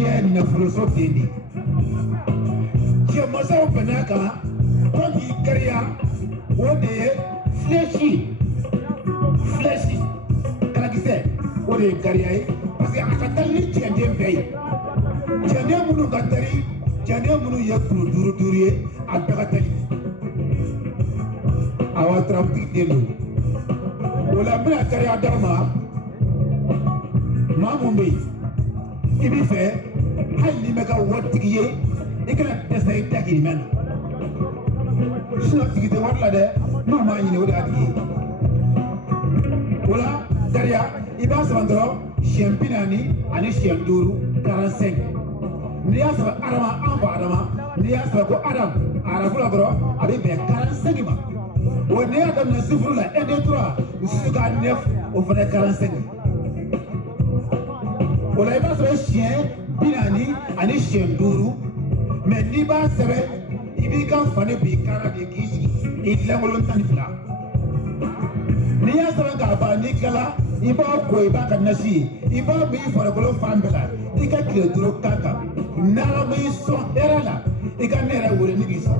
kariya nafolo so tendi je masa banaka kongi kariya wode fleshi kala kise wode kariya parce que akatali tiende mbey tiende munu gatari tiende munu yakuru duru adakatali awa trampi delu wala bra kariya dama mamumbe ibi fe hali meka watigiye ikana tesa itaki men sino tigite wala de mama nyine wala adigi wala kariya iba sabandro championani ani chenduru 45 niya saba adama amba adama niya saba ko adam arafula dro abi be 45 ma woni adam na sifru la ende 3 usuka 9 au fana 45 wala iba saba chien binani ani chenduru mais ni ba saba ibi kan fane bi kara de kisi idlangolon tanifla niya saba ga ba ni kala iba ko iba kan nasi iba bi fara bolo fambela ika kile duro kaka nala bi so erala ika nera wure ni bi so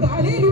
Khalil